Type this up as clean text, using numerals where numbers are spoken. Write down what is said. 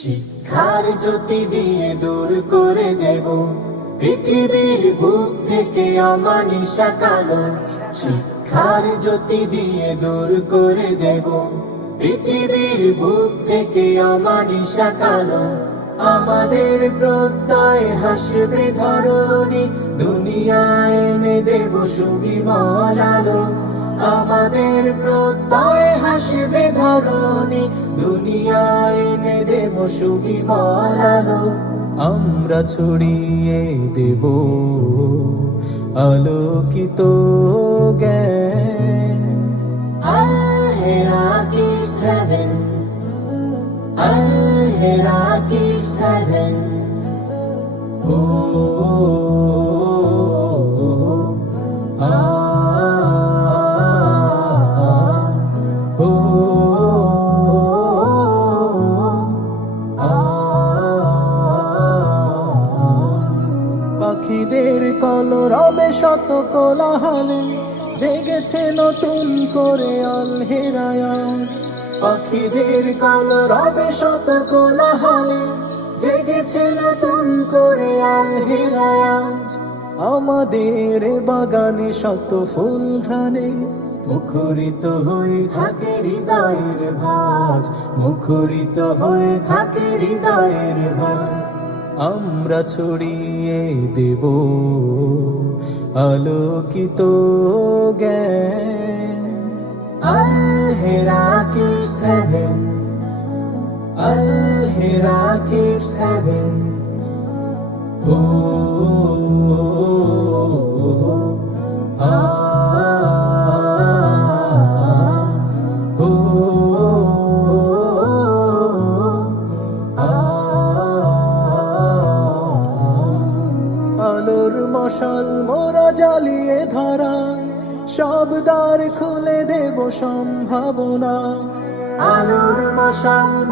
শিক্ষার জ্যোতি দিয়ে দূর করে দেব পৃথিবীর বুক থেকে অমানিসা কালো। শিক্ষার জ্যোতি দিয়ে দূর করে দেব পৃথিবীর বুক থেকে অমানিসা কালো। আমাদের প্রত্যয় হাসবে ধরণী, দুনিয়ায় এনে দেব সুবিমল আলো। আমাদের প্রত্যয় হাসবে ধরণী, দুনিয়ায় এনে দেব সুবিমল আলো। আমরা ছড়িয়ে দেব আলোকিত জ্ঞান। আল-হেরাকির 7, Al-Herakir 7। পাখিদের কলরবে শত কোলাহলে জেগেছে নতুন করে আল-হেরায়াত। পাখিদের কলরবে শত কোলাহলে জেগেছে নতুন করে আল-হেরায়াত। আমাদের বাগানে শত ফুল ঘ্রাণে মুখরিত হয়ে থাকে হৃদয়ের ভাজ, মুখরিত হয়ে থাকে হৃদয়ের ভাজ। আমরা ছড়িয়ে দেব আলোকিত জ্ঞান। Al-Herakir 7, Al-Herakir 7। আলোর মশাল মোরা জ্বালিয়ে ধরায় সব দ্বার খুলে দেব সম্ভাবনা। আলোর মশাল